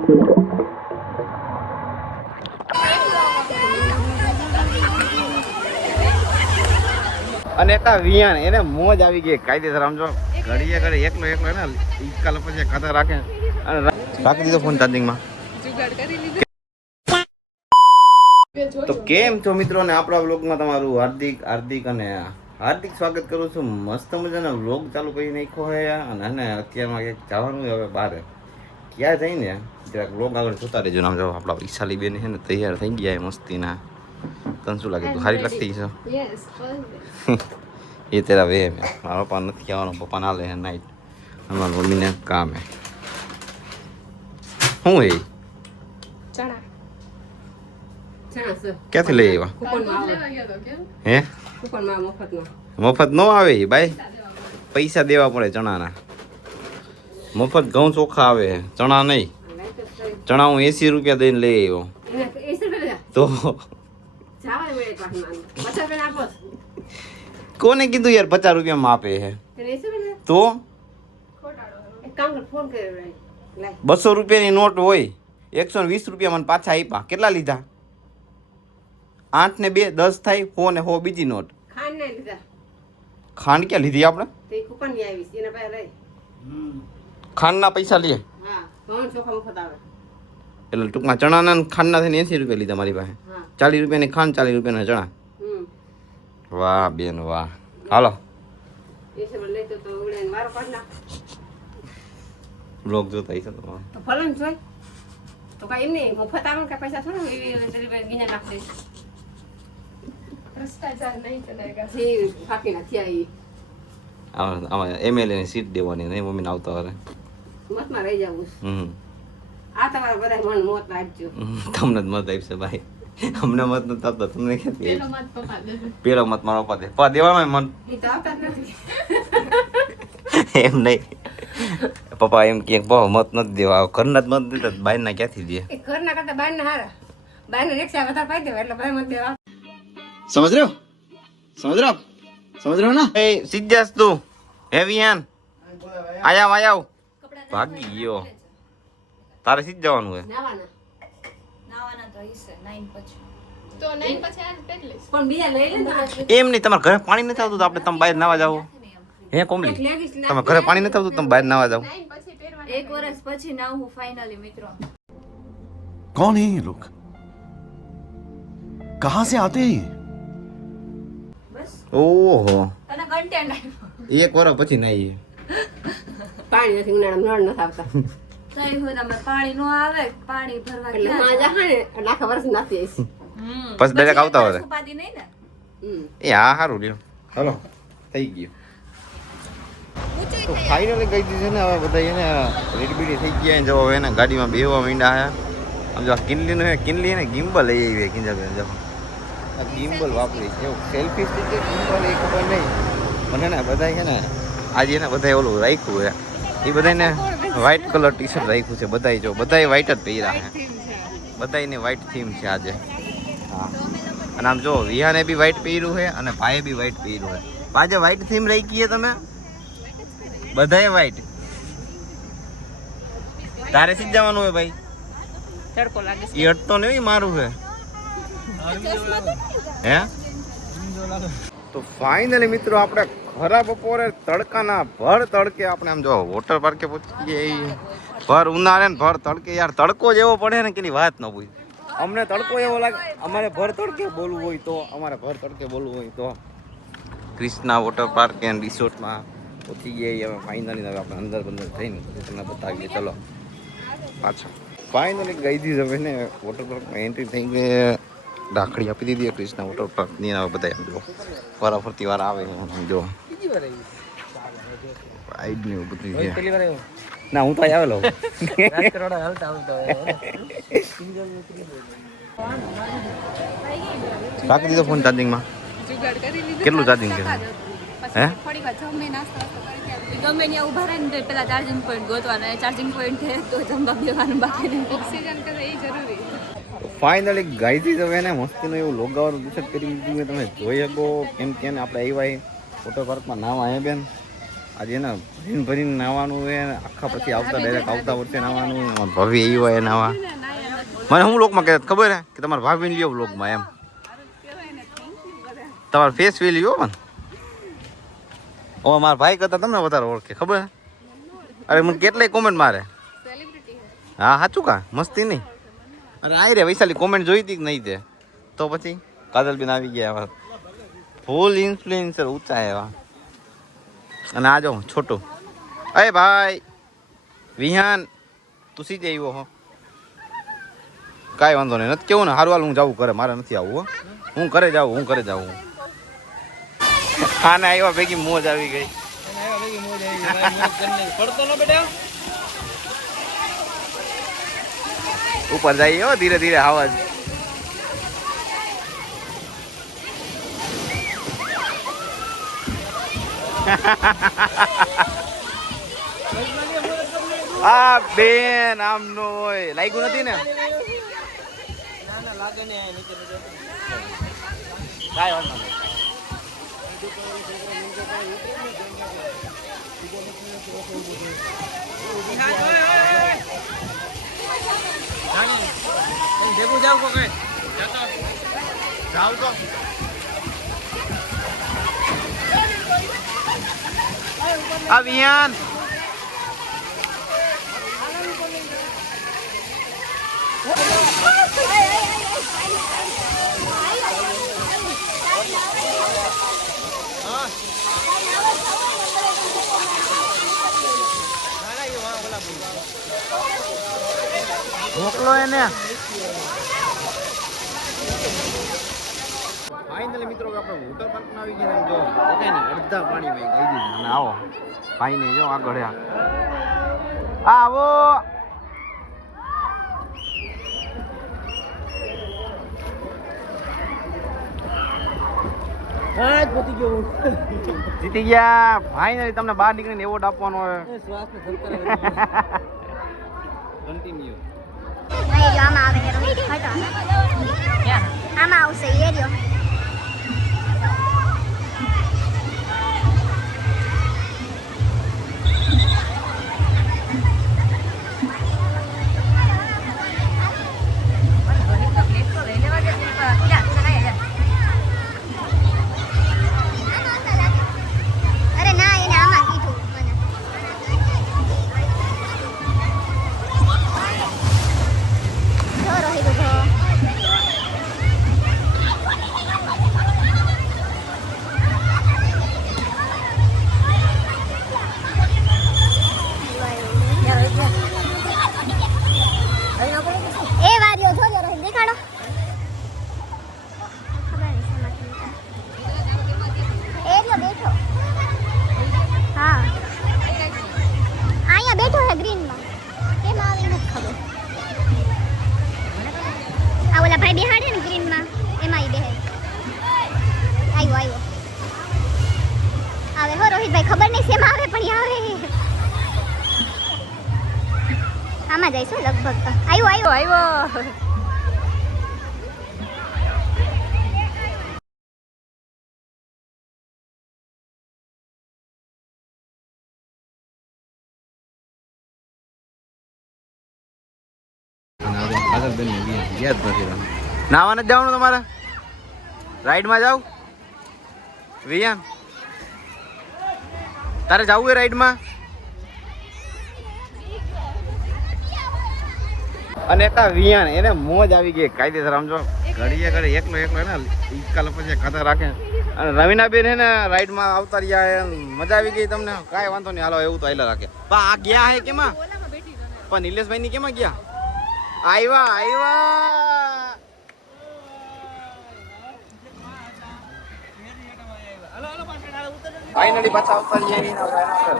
અને તા વિયાન એને મોજ આવી ગઈ કાયદેસર. આમ જો ઘડીએ ઘડી એકલો એકલો ને ઈકાલ પછી ખાતા રાખે અને રાખી દીધો ફોન ચાર્જિંગમાં. તો કેમ છો મિત્રો ને આપણા વ્લોગમાં તમારું હાર્દિક અને હાર્દિક સ્વાગત કરું છું. મસ્ત મજાનો વ્લોગ ચાલુ કરી નાખ્યો હોય અને અત્યારમાં ક્યાંક જવાનું હવે બહાર. ક્યાં જઈને જરાક વ્લોગ આગળ જોતા રહેજો. આમ જો આપણા વિશાલી બેન છે ને તૈયાર થઈ ગયા મસ્તીના. તને શું લાગે તું સારી લાગતી છે? એ તેરા વે મારા પપ્પા નથી આવવાનો. પપ્પા ના લે નાઈટ અમારા મમ્મીને કામ હે. શું હે ક્યાંથી લઈ આવ્યા? હે મફત નો આવે ભાઈ, પૈસા દેવા પડે ચણાના. મફત ઘઉં ચોખા આવે, ચણા નહીં. ચણા હું 80 રૂપિયા દઈને લઈ આવ્યો. તો કોને કીધું યાર 50 રૂપિયામાં આપે છે? તો 200 રૂપિયાની નોટ હોય, 120 રૂપિયા મને પાછા આપ્યા. કેટલા લીધા? 8 ને 2 10 થાય. 100 ને 100 બીજી નોટ. ખાંડ ક્યાં લીધી આપણે? ખાંડના પૈસા લે એટલે ટૂંકમાં ચણાના ખાંડના થઈને 80 રૂપિયા લીધા મારી પાસે. 40 રૂપિયાની ખાંડ, 40 રૂપિયાના ચણા. વાહ બેન વાહ. હાલો બ્લોગ જોતા હશે તો ફલન જોઈ તો કઈ એમ નહીં મફત આવે કે પૈસા થોડા ગીના નાખ દે. ભ્રષ્ટાચાર નહીં ચલેગા. જી ફાકી નથી આવી. આમાં એમએલએ ની સીટ દેવાની નહીં મમ્મીને આવતા વારે મતમાં રહી જવું. આ તમારા બધા મન મોત રાખજો. તમને જ મત આપશે ભાઈ, અમને મત નથી આપતા. તમને ક્યાંથી? પેલો મત મારો પપ્પા દે. પપ્પા દેવામાં મન એમ નહીં. પપ્પા એમ કે મત નથી દેવા. ઘરના જ મત દેતા બહારના ક્યાંથી દે? ઘરના કરતા બહારના હારા. બહારના રિક્ષા વધારે પાઈ દેવા એટલે ભાઈ મત દેવા. સમજ રહ્યો? સમજ રહ્યો? સમજ રહ્યો ના? એ સિદ્ધાસ તું હે વિયાન આયાવ આયાવ ભાગી ગયો. તારે સીધ જવાનું હે. એમ નહીં, તમારે ઘરે પાણી નથી આવતું તો આપણે તમે બહાર નાવા જાવ? હે કોમલી, તમે ઘરે પાણી નથી આવતું તમે બહાર નાવા જાવ? 1 વર્ષ પછી નાવ હું ફાઇનલી મિત્રો. कौन है ये लोग? कहां से आते हैं? ઓહો તને કન્ટેન્ટ આવ્યો. 1 વર્ષ પછી નાઈએ. પાણી નથી ઉનાળામાં નળ નથી આવતા. તઈ હોય તમે પાણી નો આવે, પાણી ભરવા એટલે માં જા ને આખા વર્ષ નથી આવી. પછી દરેક આવતા હોય ઉપાધી નહીં ને. એ હા સારું લ્યો. હાલો થઈ ગયું. તો ફાઇનલી ગઈ હતી છે ને હવે બધા એને રેડબીડી થઈ ગયા. જો હવે એને ગાડીમાં બેહવા માંડ્યા છે. આમ જો કિનલીનું છે, કિનલી ને ગિમ્બલ લઈ આવી. કિંજલ જો આ ગિમ્બલ વાપરી છે. સેલ્ફી સ્ટિક કે ગિમ્બલ એ ખબર નહીં મને ને. બધા છે ને આજે એને બધા ઓલું રાખ્યું છે. એ બધાને વ્હાઈટ કલર ટી શર્ટ રાખ્યું છે. બધા જો બધા વ્હાઈટ જ પહેર્યા છે. બધાને વ્હાઈટ થીમ છે આજે. હા અને આમ જો વિહાને બી વ્હાઈટ પહેર્યું છે અને ભાઈએ બી વ્હાઈટ પહેર્યું છે. આજે વ્હાઈટ થીમ રાખી છે તમે બધાએ વ્હાઈટ. તારે સીધ જવાનું હોય ભાઈ. તડકો લાગે એ હટતો નહીં મારું છે હે. તો ફાઇનલી મિત્રો આપણે ખરા બપોરે તડકાના ભર તડકે આપણે આમ જો વોટર પાર્કે પહોંચી ગયા. ભર ઉનાળે ને ભર તડકે યાર તડકો જેવો પડે ને કે વાત ન પૂછ. અમને તડકો એવો લાગે. અમારે ભર તડકે બોલવું હોય તો ક્રિષ્ના વોટર પાર્ક એન્ડ રિસોર્ટમાં પહોંચી ગયા. હવે ફાઇનલી હવે આપણે અંદર થઈને પછી તમને બતાવીએ. ચલો પાછા ફાઇનલી ગઈ હતી હવે ને વોટર પાર્કમાં એન્ટ્રી થઈ ગઈ. રાખડી આપી દીધી ક્રિષ્ના વોટર પાર્કની. હવે બધા એમ જો ફરતી વાર આવે જો રાઈડ ને બધું છે. ના હું તો આવેલો રાખી દીધો ફોન ચાર્જિંગમાં. કેટલું ચાર્જિંગ છે? હે ગમે ત્યાં ઉભા રહે ને પેલા ચાર્જિંગ પોઈન્ટ ગોતવાના. ચાર્જિંગ પોઈન્ટ છે તો જમવા બેવાનું બાકી ઓક્સિજન કરે એ જરૂરી. ફાઇનલી ગાઈથી હવે એને મસ્તીનું એવું લોગાવાનું ડિસાઇડ કરી દીધું. તમે જોઈ શકો કેમ કે આપણે આવ્યા વોટર પાર્કમાં નાવા હે બેન. આજે ને ભરીને ભરીને નાવાનું હોય આખા પછી આવતા ડાયરેક્ટ આવતા વર્ષે નાવાનું ભવ્ય એ હોય નાવા મને હું લોકમાં કહેતા ખબર હે કે તમારે ભાભીને લ્યો લોકમાં એમ તમારો ફેસ વેલ્યુ હો પણ ઓ મારા ભાઈ કરતા તમને વધારે ઓળખે ખબર હે અરે મને કેટલાય કોમેન્ટ મારે હા સાચું કા મસ્તી નહીં અરે આઈ રે વૈશાલી કોમેન્ટ જોઈ હતી કે નહીં તે તો પછી કાજલબેન આવી ગયા ફૂલ ઇન્ફ્લુએન્સર ઊંચા એવા અને આ જો છોટું અરે ભાઈ વિહાન તું સીધે આવ્યો હો કાંઈ વાંધો નહીં નથી કેવું ને હારું હાલ હું જાઉં કરે મારે નથી આવવું હો હું ઘરે જાઉં આને આવ્યા ભેગી મોજ આવી ગઈ ઉપર જઈએ હો ધીરે ધીરે આવાજ આ બેન આમનો હોય લાગ્યું નથી ને કાંઈ વાંધો નહીં જાવ તો અભિયાન મોકલો એને ફાઇનલી મિત્રો આપણે વોટર પાર્કમાં આવી ગયા જો ઓકે ને અડધા પાણી માં ગઈ દીધું અને આવો ભાઈ ને જો આગળ આવો જીતી ગયા ફાઇનલી તમને બહાર નીકળીને એવોર્ડ આપવાનો હોય કન્ટિન્યુ આમાં આવે આમાં આવશે એ રહ્યો અરે ના એને આમાં કીધું મને જો રોહિત ઉભો એ વાર્યો જોજો રોહિત દેખાડો બેઠો હા અહીંયા બેઠો છે ગ્રીનમાં કેમ આવી નથી ખબર આ ઓલા ભાઈ બેહાડે ને ગ્રીનમાં એમાં ઈ બેહે આવ્યો આવે હો રોહિતભાઈ ખબર નહીં શેમાં આવે પણ આવે આમાં જઈશું લગભગ તો આવ્યો નાવા નથી જવાનું તમારે રાઈડમાં જાવ વિયાન તારે જવું એ રાઈડમાં અને એક વિયાન એને મોજ આવી ગઈ કાયદેસર આમ જો ઘડીએ ઘડી એકલો ને ઈકાલ પછી ખાતા રાખે અને રવીનાબેન હે ને રાઈડમાં આવતા રહ્યા મજા આવી ગઈ તમને કાંઈ વાંધો નહીં હાલો એવું તો આયલા રાખે આ ગયા હે કેમાં પણ નિલેશભાઈ ની કેમાં ગયા આવ્યા ફાઇનલી પાછા આવતા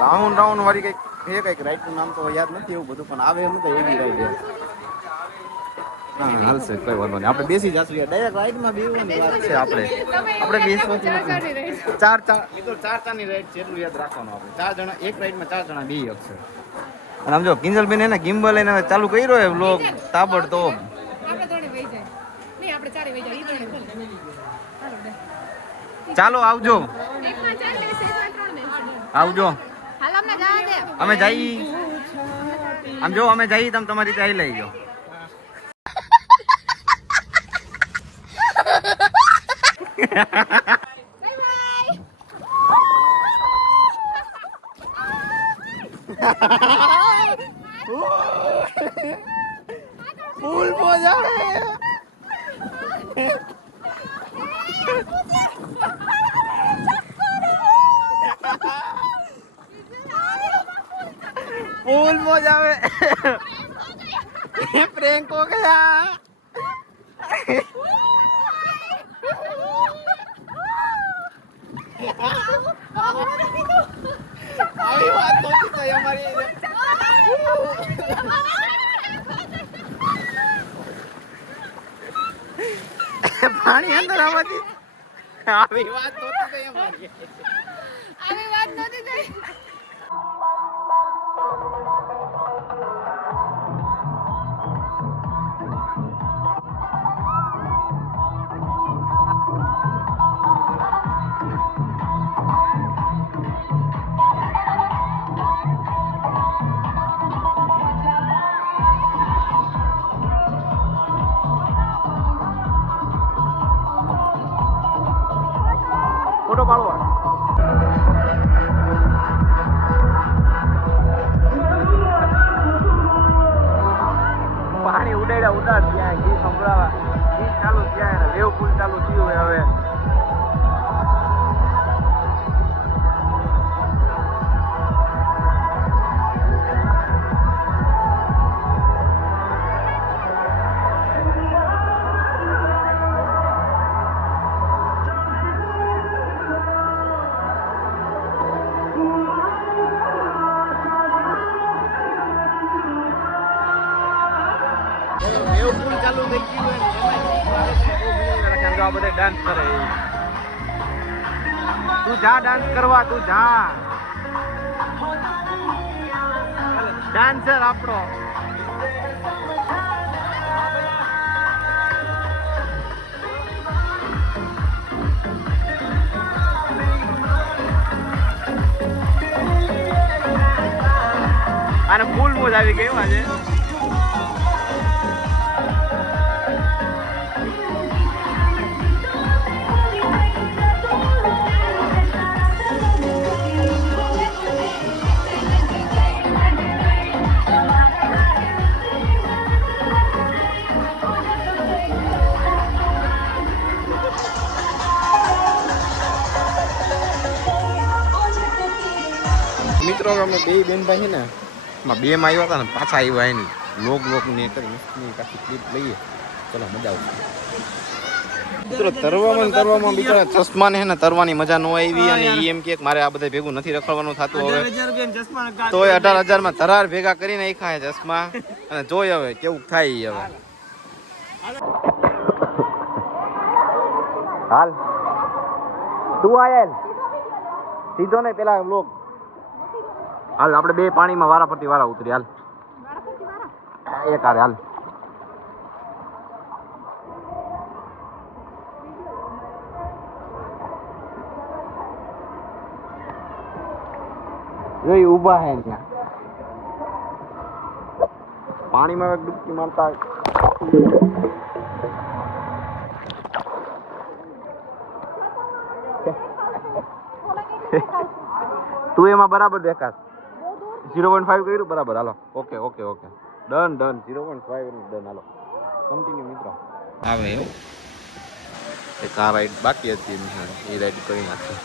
રાઉન્ડ વાળી કઈક રાઈડ નું નામ તો યાદ નથી એવું બધું પણ આવે એમ તો એવી રાઈડ હા હાલશે કઈ વાંધો નહીં આપણે બેસી જશું ડાયરેક્ટ રાઈડમાં બેસવાની વાત છે આપણે બેસવાથી ચાર ની રાઈડ છે એટલું યાદ રાખવાનું આપણે 4 જણા એક રાઈડમાં 4 જણા બે અક્ષર અને આમ જો કિંજલબેન એને ગિમ્બલ એને ચાલુ કર્યો હે વ્લોગ તાબડતોબ ચાલો આવજો હાલો અમે જવા દે. અમે જઈ આમ જો અમે જઈ તમે તમારી રીતે આવી લઈ જાઓ. ફૂલ મોજા फूल मौज आवे प्रैंक हो गया अभी बात होती है हमारी पानी अंदर आवाती अभी बात होती है हमारी આવી વાત નથી થઈ. फोटो पाड़ो પાણી ઉડાડ ત્યાં ગીત સંભળાવા ગીત ચાલુ ત્યાં વેવ પુલ ચાલુ થયું હવે વેવ પુલ ચાલુ થઈ ગયું આ બધા ડાન્સ કરે તું જા ડાન્સ કરવા તું જા ડાન્સર આપણો અને ફૂલ મોજ આવી ગયું આજે મિત્રો અમે બે બેન ભાઈ છે ને બે માં આવ્યા હતા ને પાછા આવ્યા એની લોક ને કરી પાછી ક્લિપ લઈએ ચલો મજા આવશે મિત્રો તરવામાં બિચારા ચશ્મા ને ને તરવાની મજા ન આવી અને ઈ એમ કે મારે આ બધા ભેગું નથી રખડવાનું થતું હવે તોય 18,000 માં તરાર ભેગા કરીને નાખ્યા છે ચશ્મા અને જોઈ હવે કેવું થાય હવે હાલ તું આયેલ સીધો ને પેલા લોક હાલ આપણે બે પાણીમાં વારા પરથી વારા ઉતરી હાલ એક હારે હાલ જોઈ ઊભા હે ત્યાં પાણીમાં ડૂબકી મારતા તું એમાં બરાબર દેખાશ 0.5 કર્યું બરાબર હાલો ઓકે ડન 0.5 ડન હાલો કન્ટિન્યુ મિત્રો આવે એવું એક આ રાઈડ બાકી હતી એ રાઈડ કરી નાખી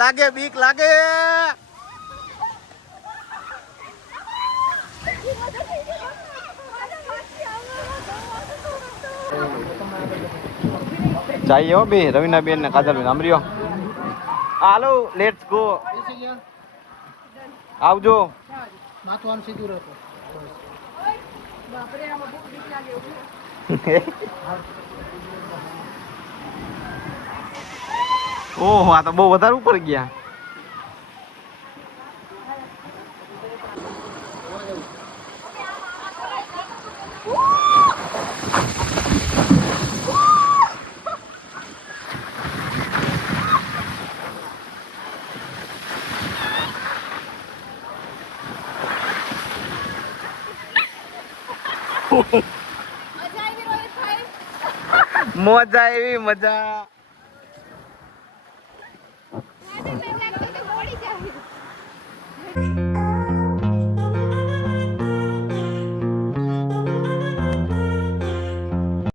લાગે બીક લાગે चाहिए हो बे रवीना बेन ने काजल बेन हमरियो हालो लेट्स गो આવજો. માથું આમ સીધું રહેતો. ઓહો આ તો બહુ વધારે ઉપર ગયા. મજા આવી મજા.